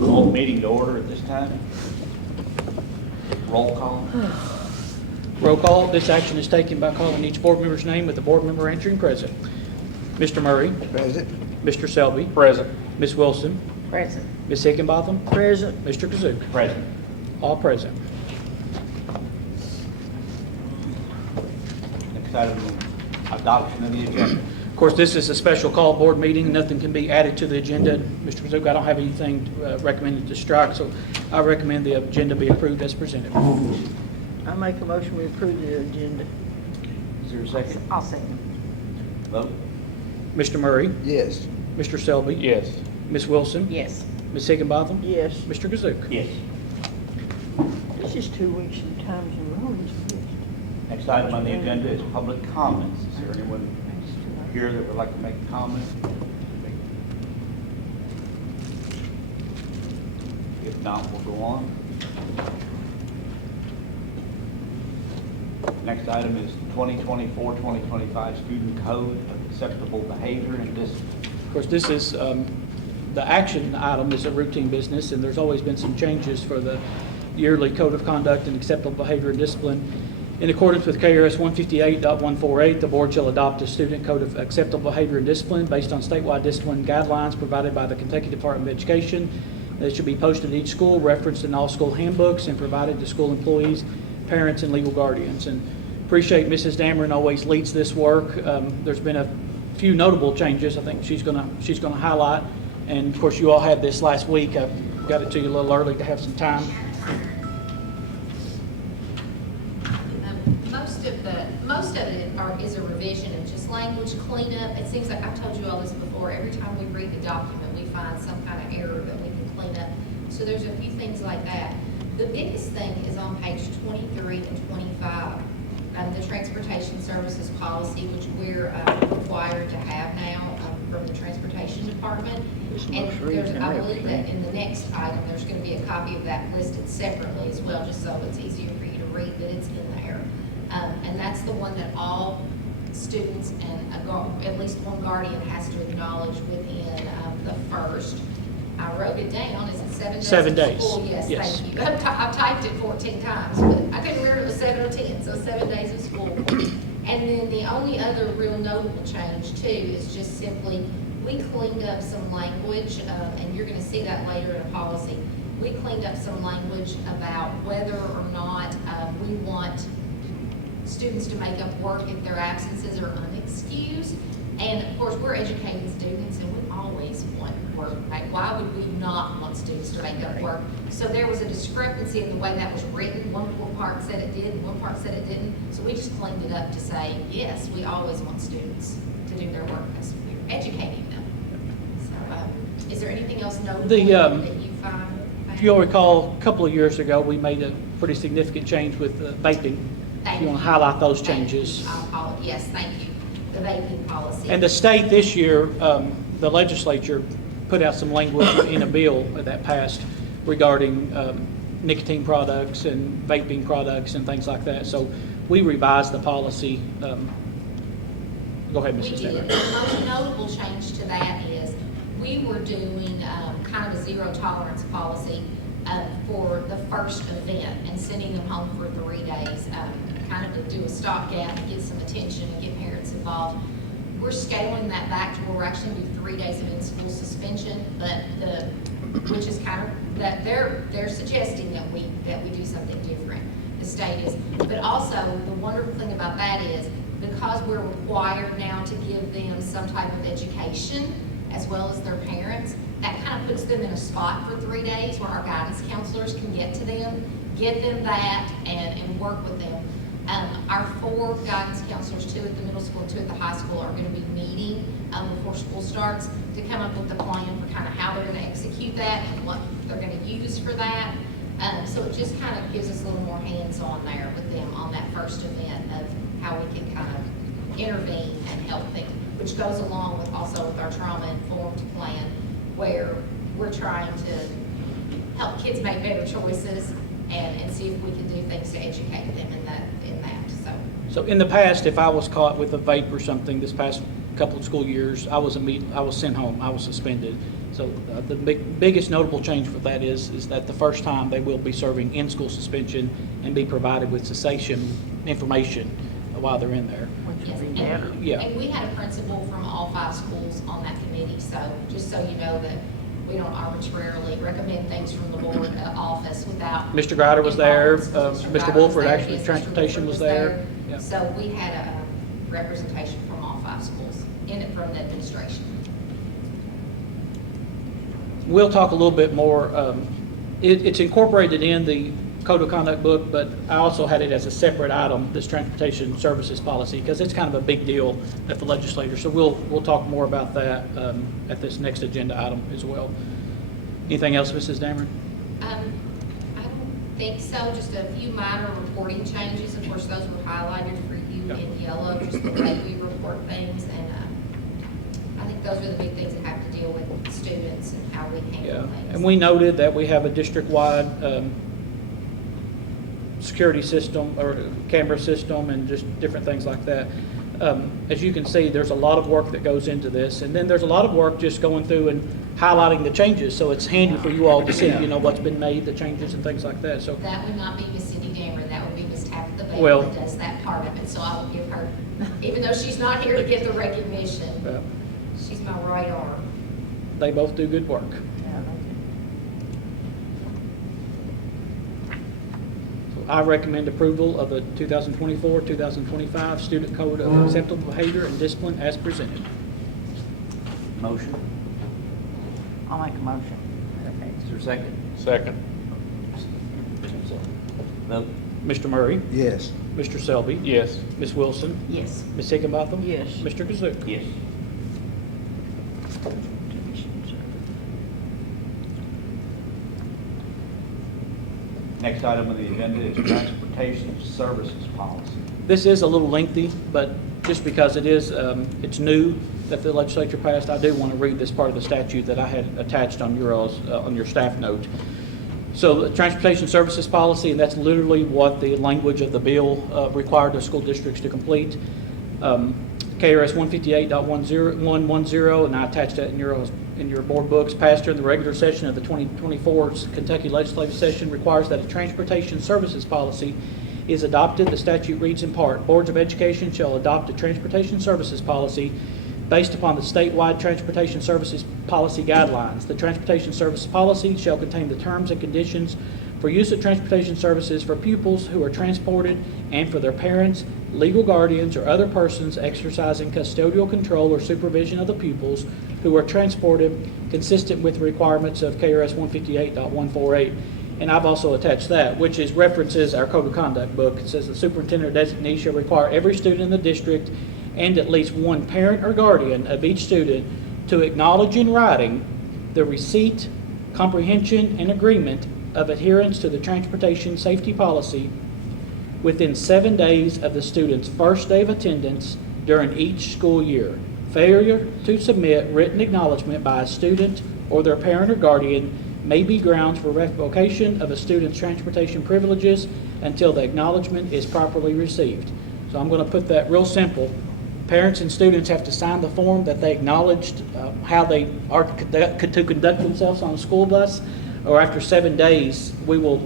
Call the meeting to order at this time. Roll call. Roll call. This action is taken by calling each board member's name with the board member answering present. Mr. Murray. Present. Mr. Selby. Present. Ms. Wilson. Present. Ms. Higginbotham. Present. Mr. Kazsuk. Present. All present. Next item, adoption of the agenda. Of course, this is a special call board meeting. Nothing can be added to the agenda. Mr. Kazsuk, I don't have anything recommended to strike, so I recommend the agenda be approved as presented. I make a motion we approve the agenda. Is there a second? I'll second. Vote. Mr. Murray. Yes. Mr. Selby. Yes. Ms. Wilson. Yes. Ms. Higginbotham. Yes. Mr. Kazsuk. Yes. This is 2 weeks and times in a row. Next item on the agenda is public comments. Is there anyone here that would like to make a comment? If not, we'll go on. Next item is 2024-2025 Student Code of Acceptable Behavior and Discipline. Of course, this is, the action item is a routine business, and there's always been some changes for the yearly Code of Conduct and Acceptable Behavior and Discipline. In accordance with KRS 158.148, the board shall adopt a student code of acceptable behavior and discipline based on statewide discipline guidelines provided by the Kentucky Department of Education. They should be posted at each school, referenced in all school handbooks, and provided to school employees, parents, and legal guardians. And appreciate Mrs. Dameron always leads this work. There's been a few notable changes I think she's gonna highlight. And of course, you all had this last week. I got it to you a little early to have some time. Most of it is a revision of just language cleanup. It seems like I've told you all this before. Every time we read the document, we find some kind of error that we can clean up. So there's a few things like that. The biggest thing is on page 23 and 25, the transportation services policy, which we're required to have now from the transportation department. And there's, I believe that in the next item, there's going to be a copy of that listed separately as well, just so it's easier for you to read, but it's in there. And that's the one that all students and at least one guardian has to acknowledge within the first. I wrote it down. Is it 7 days? 7 days. School? Yes, Yes. thank you. I've typed it 14 times, but I couldn't remember if it was 7 or 10, so 7 days of school. And then the only other real notable change too is just simply, we cleaned up some language, and you're gonna see that later in a policy. We cleaned up some language about whether or not we want students to make up work if their absences are unexcused. And of course, we're educating students and we always want work. Like, why would we not want students to make up work? So there was a discrepancy in the way that was written. One part said it did and one part said it didn't. So we just cleaned it up to say, yes, we always want students to do their work because we're educating them. So is there anything else notable that you find? If you'll recall, a couple of years ago, we made a pretty significant change with vaping. If you want to highlight those changes. Yes, thank you. The vaping policy. And the state this year, the legislature put out some language in a bill that passed regarding nicotine products and vaping products and things like that. So we revised the policy. Go ahead, Mrs. We did. The most notable change to that is we were doing kind of a zero tolerance policy for the first event and sending them home for 3 days, kind of to do a stopgap and get some attention and get parents involved. We're scaling that back to where we're actually do 3 days of in-school suspension, but which is kind of that they're suggesting that we do something different. The state is, but also the wonderful thing about that is because we're required now to give them some type of education as well as their parents. That kind of puts them in a spot for 3 days where our guidance counselors can get to them, give them that, and work with them. Our 4 guidance counselors, 2 at the middle school, 2 at the high school, are going to be meeting before school starts to come up with a plan for kind of how they're going to execute that and what they're going to use for that. So it just kind of gives us a little more hands-on there with them on that first event of how we can kind of intervene and help them, which goes along with also with our trauma-informed plan, where we're trying to help kids make better choices and see if we can do things to educate them in that. So in the past, if I was caught with a vape or something this past couple of school years, I was sent home, I was suspended. So the biggest notable change for that is that the first time they will be serving in-school suspension and be provided with cessation information while they're in there. Which Yes, would be better. and, Yeah. and we had a principal from all 5 schools on that committee, so just so you know that we don't arbitrarily recommend things from the board office without. Mr. Grider was there, involvement. Mr. Grider Wolford, there, actually, yes, Mr. transportation Wolford was there. Yeah. So we had a representation from all 5 schools in it from the administration. We'll talk a little bit more. It's incorporated in the Code of Conduct book, but I also had it as a separate item, this transportation services policy, because it's kind of a big deal at the legislature. So we'll talk more about that at this next agenda item as well. Anything else, Mrs. Dameron? I don't think so, just a few minor reporting changes. Of course, those were highlighted for you Yeah. in yellow, just the way we report things. And I think those are the big things that have to deal with students and how we handle Yeah, things. and we noted that we have a district-wide security system or camera system and just different things like that. As you can see, there's a lot of work that goes into this, and then there's a lot of work just going through and highlighting the changes, so it's handy for you all to see, you know, what's been made, the changes and things like that, so. That would not be Miss Cindy Dameron, that would be Miss Tabitha Bailey Well- that does that part of it. So I will give her, even though she's not here to get the recognition, uh, she's my right arm. They both do good work. Yeah, I recommend approval of the 2024-2025 Student Code of Acceptable Behavior and Discipline as presented. Motion, I'll make a motion. is there a second? Second. Vote. Mr. Murray, Yes. Mr. Selby, Yes. Ms. Wilson, Yes. Ms. Higginbotham. Yes. Mr. Kazoo. Yes. Next item on the agenda is transportation services policy. This is a little lengthy, but just because it is, it's new that the legislature passed, I do want to read this part of the statute that I had attached on your staff note. So the transportation services policy, and that's literally what the language of the bill required the school districts to complete. KRS 158.110, and I attached that in your board books, passed during the regular session of the 2024 Kentucky legislative session, requires that a transportation services policy is adopted. The statute reads in part, boards of education shall adopt a transportation services policy based upon the statewide transportation services policy guidelines. The transportation services policy shall contain the terms and conditions for use of transportation services for pupils who are transported and for their parents, legal guardians, or other persons exercising custodial control or supervision of the pupils who are transported consistent with the requirements of KRS 158.148. And I've also attached that, which is references our code of conduct book. It says the superintendent or designee shall require every student in the district and at least one parent or guardian of each student to acknowledge in writing the receipt, comprehension, and agreement of adherence to the transportation safety policy within 7 days of the student's first day of attendance during each school year. Failure to submit written acknowledgement by a student or their parent or guardian may be grounds for revocation of a student's transportation privileges until the acknowledgement is properly received. So I'm going to put that real simple. Parents and students have to sign the form that they acknowledged how they are to conduct themselves on a school bus, or after 7 days, we will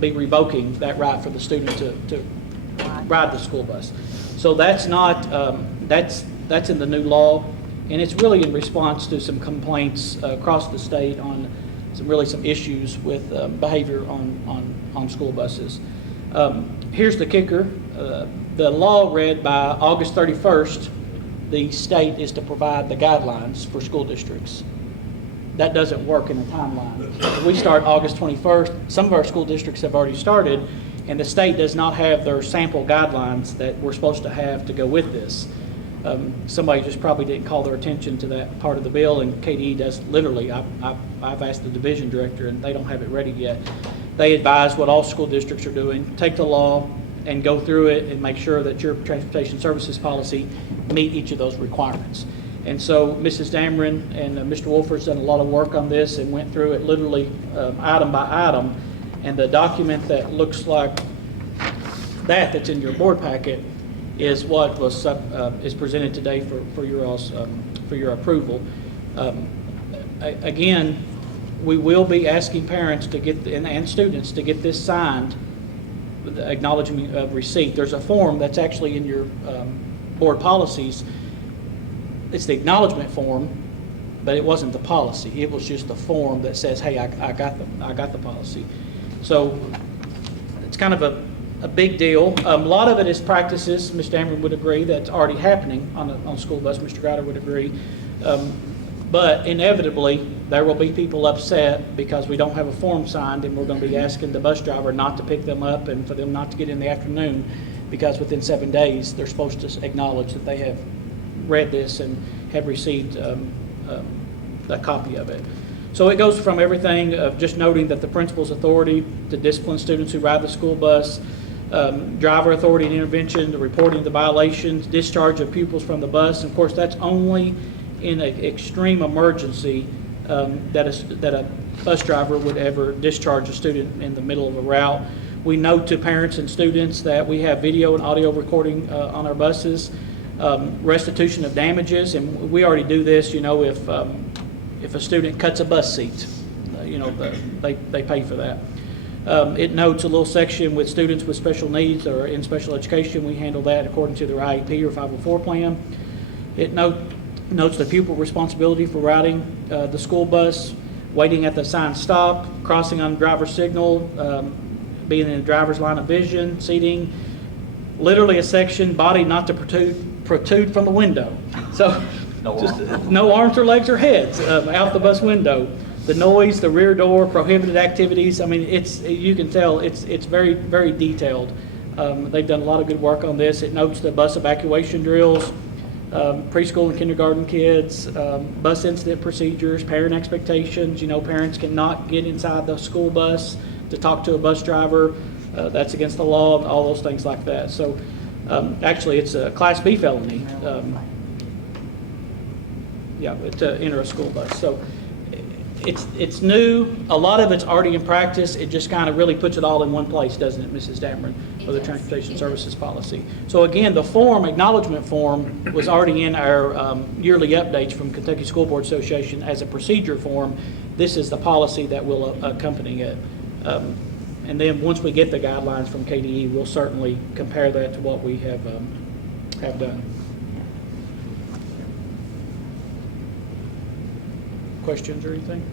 be revoking that right for the student to ride the school bus. So that's not, that's in the new law, and it's really in response to some complaints across the state on some issues with behavior on school buses. Here's the kicker. The law read by August 31st, the state is to provide the guidelines for school districts. That doesn't work in the timeline. We start August 21st. Some of our school districts have already started, and the state does not have their sample guidelines that we're supposed to have to go with this. Somebody just probably didn't call their attention to that part of the bill, and KDE does literally. I've asked the division director, and they don't have it ready yet. They advise what all school districts are doing. Take the law and go through it and make sure that your transportation services policy meet each of those requirements. And so Mrs. Dameron and Mr. Wolford's done a lot of work on this and went through it literally item by item. And the document that looks like that's in your board packet is what was, is presented today for your all's, for your approval. Again, we will be asking parents to get, and students to get this signed with the acknowledgement of receipt. There's a form that's actually in your board policies. It's the acknowledgement form, but it wasn't the policy. It was just the form that says, hey, I got the policy. So it's kind of a big deal. A lot of it is practices. Mr. Amron would agree that's already happening on a school bus. Mr. Greider would agree. But inevitably, there will be people upset because we don't have a form signed, and we're going to be asking the bus driver not to pick them up and for them not to get in the afternoon, because within 7 days, they're supposed to acknowledge that they have read this and have received a copy of it. So it goes from everything of just noting that the principal's authority to discipline students who ride the school bus, driver authority and intervention, the reporting of the violations, discharge of pupils from the bus. And of course, that's only in an extreme emergency that a bus driver would ever discharge a student in the middle of a route. We note to parents and students that we have video and audio recording on our buses, restitution of damages, and we already do this. You know, if a student cuts a bus seat, you know, they pay for that. It notes a little section with students with special needs or in special education. We handle that according to their IEP or 504 plan. It notes the pupil responsibility for riding the school bus, waiting at the assigned stop, crossing on driver's signal, being in the driver's line of vision, seating. Literally a section, body not to protrude from the window. So no arms or legs or heads out the bus window. The noise, the rear door, prohibited activities. I mean, you can tell it's very, very detailed. They've done a lot of good work on this. It notes the bus evacuation drills, preschool and kindergarten kids, bus incident procedures, parent expectations. You know, parents cannot get inside the school bus to talk to a bus driver. That's against the law, all those things like that. So actually, it's a Class B felony. To enter a school bus. So it's new. A lot of it's already in practice. It just kind of really puts it all in one place, doesn't it, Mrs. Dameron, for the Transportation Services Policy. So again, the acknowledgement form was already in our yearly updates from Kentucky School Board Association as a procedure form. This is the policy that will accompany it. And then once we get the guidelines from KDE, we'll certainly compare that to what we have done. Questions or anything?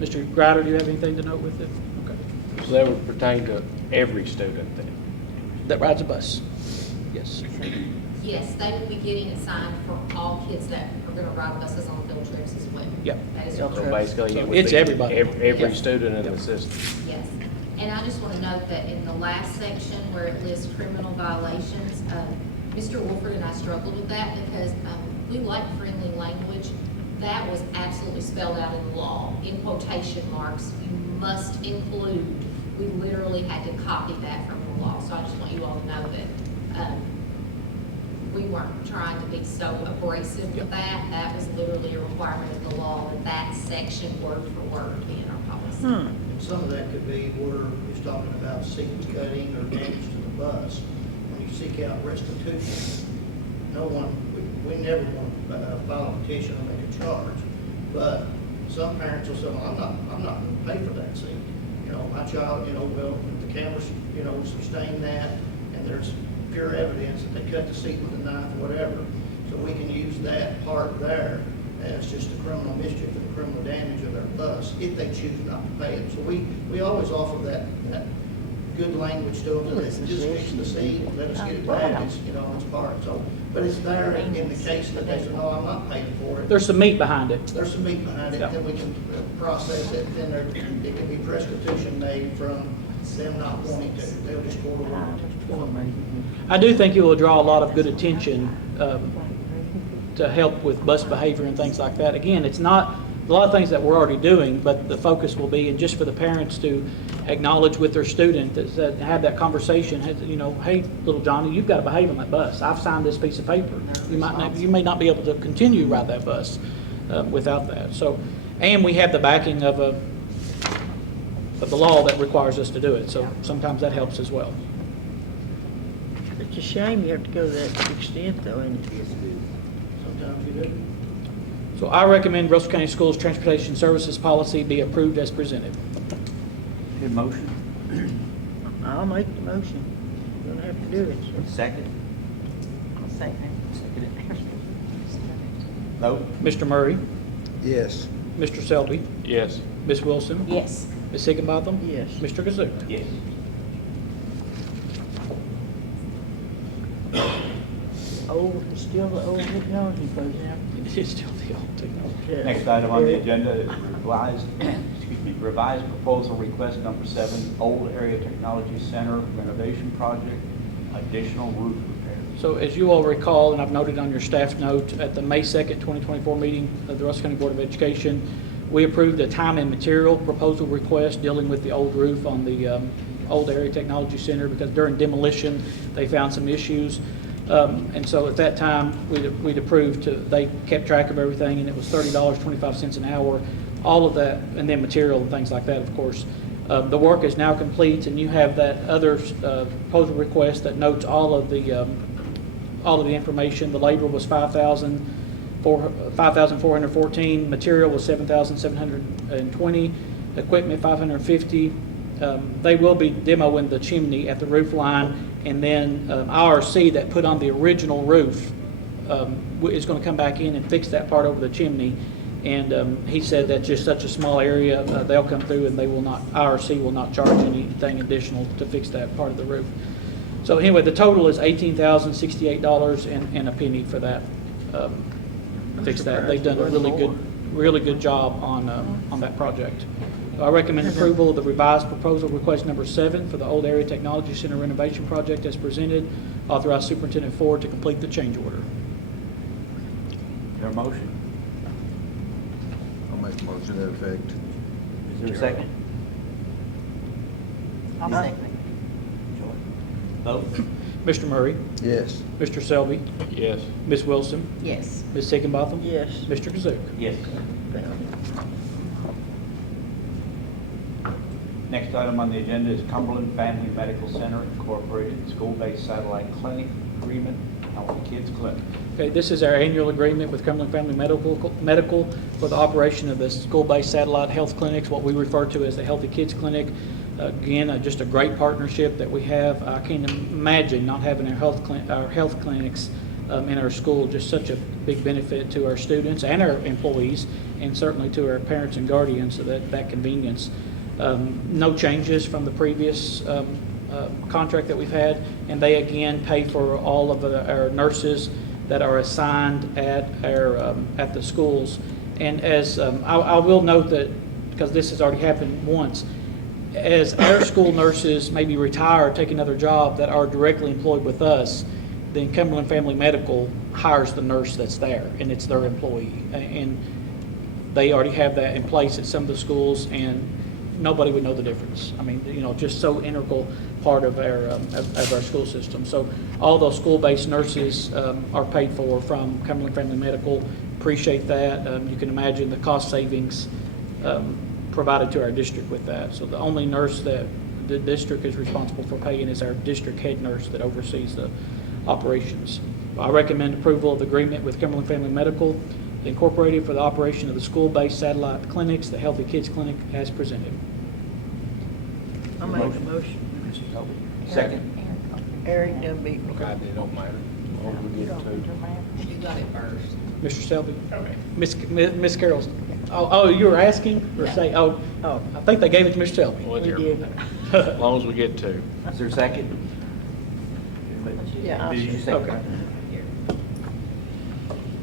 Mr. Greider, do you have anything to note with it? Okay. So that would pertain to every student then? That rides a bus, yes. Yes, they will be getting it signed for all kids that are going to ride buses on field trips as well. Yep. That is So correct. basically, it would It's be everybody. every Yep. student in Yep. the system. Yes, and I just want to note that in the last section where it lists criminal violations, Mr. Wolford and I struggled with that because we like friendly language. That was absolutely spelled out in the law, in quotation marks. You must include. We literally had to copy that from the law. So I just want you all to know that we weren't trying to be so abrasive with that. That was literally a requirement of the law, that section word for word be in our policy. And some of that could be where he's talking about seat cutting or damage to the bus. When you seek out restitution, we never want to file a petition or make a charge. But some parents will say, well, I'm not going to pay for that seat. You know, my child, well, the cameras, sustain that, and there's pure evidence that they cut the seat with a knife or whatever. So we can use that part there as just a criminal mischief and criminal damage of their bus if they choose not to pay it. So we always offer that good language to them, that just fix the seat, let us get it back, it's part. So, but it's there in the case that they say, no, I'm not paying for it. There's some meat behind it. There's some meat behind it, Yeah. then we can process it, then it can be restitution made from them not wanting to. They'll just go to work. I do think it will draw a lot of good attention to help with bus behavior and things like that. Again, it's not a lot of things that we're already doing, but the focus will be, and just for the parents to acknowledge with their student, that have that conversation, hey, little Johnny, you've got to behave on that bus. I've signed this piece of paper. You may not be able to continue to ride that bus without that. So, and we have the backing of the law that requires us to do it. So sometimes that helps as well. It's a shame you have to go to that extent though, and Sometimes you do. So I recommend Russell County Schools Transportation Services Policy be approved as presented. Need a motion? I'll make the motion. You're gonna have to do it, so. Second? I'll second Vote? Mr. Murray, Yes. Mr. Selby, Yes. Ms. Wilson, Yes. Ms. Higginbotham, Yes. Mr. Kazoo. Yes. It's still the old technology program. It is still the old technology. Yeah. Next item on the agenda is revised proposal request number 7, Old Area Technology Center renovation project, additional roof repairs. So as you all recall, and I've noted on your staff note, at the May 2nd, 2024 meeting of the Russell County Board of Education, we approved a time and material proposal request dealing with the old roof on the Old Area Technology Center, because during demolition, they found some issues. And so at that time, we'd approved they kept track of everything, and it was $30.25 an hour, all of that, and then material and things like that, of course. The work is now complete, and you have that other proposal request that notes all of the information. The labor was $5,414, material was $7,720, equipment $550. They will be demoing the chimney at the roof line, and then IRC that put on the original roof is going to come back in and fix that part over the chimney. And he said that's just such a small area, they'll come through and IRC will not charge anything additional to fix that part of the roof. So anyway, the total is $18,068 and a penny for that. Fix that. They've done a really good job on that project. I recommend approval of the revised proposal request number 7 for the Old Area Technology Center renovation project as presented. Authorize Superintendent Ford to complete the change order. Is there a motion? I'll make a motion to that effect. Is there a second? I'll second. Vote? Mr. Murray, Yes. Mr. Selby, Yes. Ms. Wilson, Yes. Ms. Higginbotham, Yes. Mr. Kazoo. Yes. Next item on the agenda is Cumberland Family Medical Center Incorporated School-Based Satellite Clinic Agreement, Healthy Kids Clinic. Okay, this is our annual agreement with Cumberland Family Medical for the operation of the school-based satellite health clinics, what we refer to as the Healthy Kids Clinic. Again, just a great partnership that we have. I can't imagine not having our health clinics in our school. Just such a big benefit to our students and our employees, and certainly to our parents and guardians, so that convenience. No changes from the previous contract that we've had, and they again pay for all of our nurses that are assigned at the schools. And as I will note that, because this has already happened once, as our school nurses maybe retire or take another job that are directly employed with us, then Cumberland Family Medical hires the nurse that's there, and it's their employee. And they already have that in place at some of the schools, and nobody would know the difference. I mean, just so integral part of our school system. So all those school-based nurses are paid for from Cumberland Family Medical. Appreciate that. You can imagine the cost savings provided to our district with that. So the only nurse that the district is responsible for paying is our district head nurse that oversees the operations. I recommend approval of the agreement with Cumberland Family Medical Incorporated for the operation of the school-based satellite clinics, the Healthy Kids Clinic, as presented. I'll make a motion. Mr. Selby? Second? Eric done beat me. God, it don't matter. Or we get two. You got it first. Mr. Selby? Okay. Miss Carroll's. Oh, you were asking or say, oh, I think they gave it to Mr. Selby. Well, We there- did. As long as we get two. Is there a second? Yeah, I'll Did you second. second?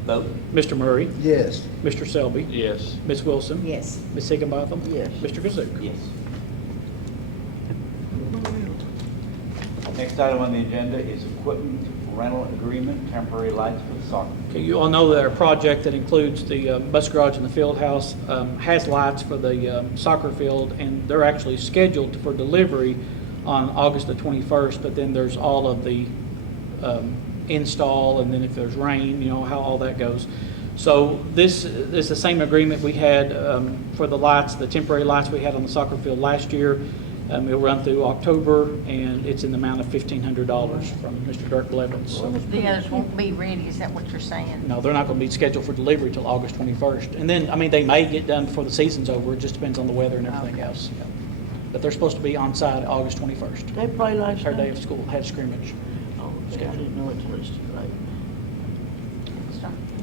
Vote? Mr. Murray, Yes. Mr. Selby, Yes. Ms. Wilson, Yes. Ms. Higginbotham, Yes. Mr. Kazoo. Yes. Next item on the agenda is equipment rental agreement, temporary lights for the soccer. Okay, you all know that our project that includes the bus garage and the field house has lights for the soccer field, and they're actually scheduled for delivery on August the 21st, but then there's all of the install, and then if there's rain, how all that goes. So this is the same agreement we had for the lights, the temporary lights we had on the soccer field last year. It'll run through October, and it's in the amount of $1,500 from Mr. Dirk Blevins. So, The others won't be ready, is that what you're saying? no, they're not going to be scheduled for delivery till August 21st. And then, I mean, they may get done before the season's over. It just depends on the weather and everything Okay. else. Yeah. But they're supposed to be on site August 21st. They play last Her night? day of school, had scrimmage. Oh, okay, I didn't know it till it's too late.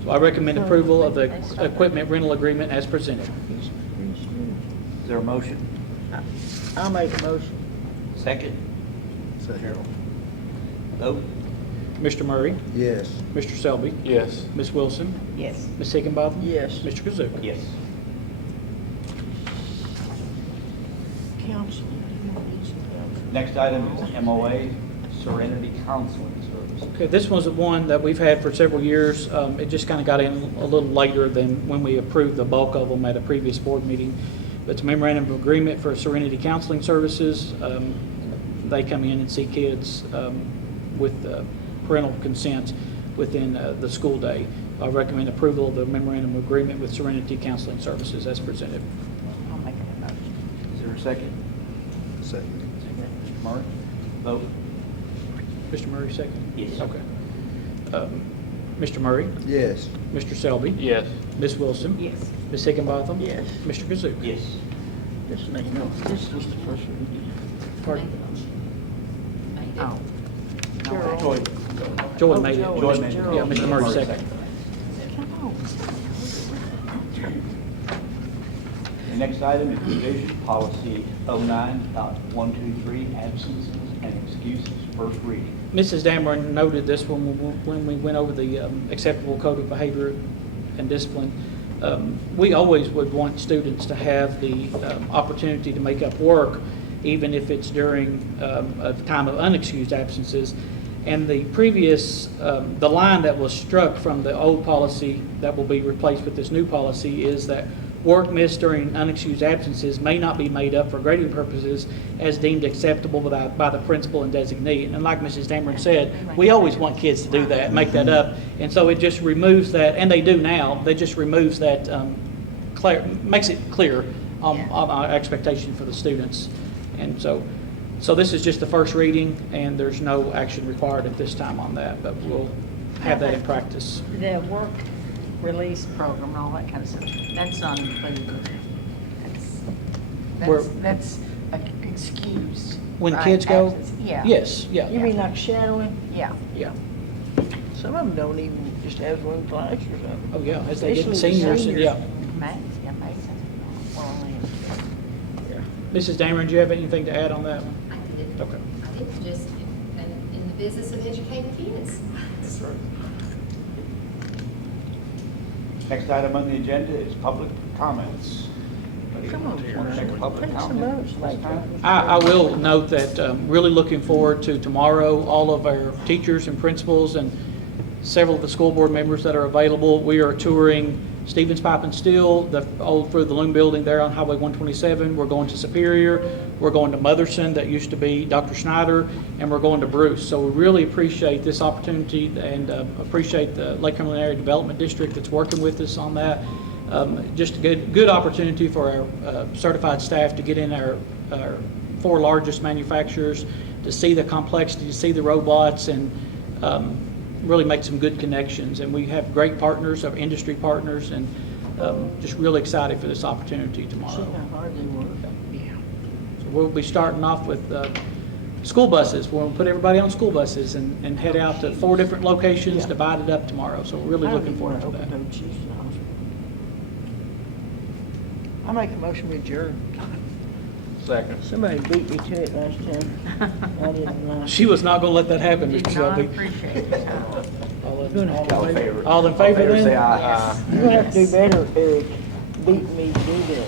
So I recommend approval of the equipment rental agreement as presented. Is there a motion? I'll make a motion. Second? Second. Vote? Mr. Murray, Yes. Mr. Selby, Yes. Ms. Wilson, Yes. Ms. Higginbotham. Yes. Mr. Kazoo. Yes. Counseling. You don't need some counseling. Next item is MOA, Serenity Counseling Service. Okay, this was one that we've had for several years. It just kind of got in a little later than when we approved the bulk of them at a previous board meeting. But it's a memorandum of agreement for Serenity Counseling Services. They come in and see kids with parental consent within the school day. I recommend approval of the memorandum of agreement with Serenity Counseling Services as presented. I'll make that motion. Is there a second? Second. Mr. Murray? Vote? Mr. Murray, second? Yes. Okay. Mr. Murray, Yes. Mr. Selby, Yes. Ms. Wilson, Yes. Ms. Higginbotham. Yes. Mr. Kazoo. Yes. This ain't no, this was the first reading. Pardon? Made the motion. Made it. Oh. Gerald. Joy. Joy made it. Joy. Joy made it. Yeah, Mr. Murray second. Come on. The next item is revision policy 09.123, absences and excuses, first reading. Mrs. Dameron noted this when we went over the acceptable code of behavior and discipline. We always would want students to have the opportunity to make up work, even if it's during a time of unexcused absences. And the previous, the line that was struck from the old policy that will be replaced with this new policy is that work missed during unexcused absences may not be made up for grading purposes as deemed acceptable by the principal and designee. And like Mrs. Dameron said, we always want kids to do that, make that up. And so it just removes that, and they do now, they just removes that, makes it clear on our expectation for the students. And so this is just the first reading, and there's no action required at this time on that, but we'll have that in practice. The work release program and all that kind of stuff, that's not included. Where- That's excused. When right? kids go? Absence. Yeah. Yes, yeah, You mean like shadowing? Yeah. yeah. Some of them don't even just have one class or something. Oh, yeah, as they get Especially the seniors, seniors. yeah. Amazing. Well, Mrs. Dameron, do you have anything to add on that one? I did. Okay. I did, just in the business of educating kids. Next item on the agenda is public comments. Anybody Come on, want to make a public Take some comment notes, this like time? I will note that really looking forward to tomorrow, all of our teachers and principals and several of the school board members that are available. We are touring Stevens Pipe and Steel, the old Through the Loom building there on Highway 127. We're going to Superior. We're going to Motherson, that used to be Dr. Schneider, and we're going to Bruce. So we really appreciate this opportunity and appreciate the Lake Cumberland Area Development District that's working with us on that. Just a good opportunity for our certified staff to get in our 4 largest manufacturers, to see the complexity, to see the robots, and really make some good connections. And we have great partners, our industry partners, and just really excited for this opportunity See tomorrow. how hard they work. So we'll be starting off with school buses. We'll put everybody on school buses and head out to 4 different locations, divided up tomorrow. So we're really looking forward to that. I make a motion with adjourn. Second. Somebody beat me to it last time. I didn't know. She was not going to let that happen, did Mr. not Selby. appreciate it. All in- Gonna have to All in wait. favor? All in favor, then? Say aye. You're gonna have to do better, Eric. Beat me to do that.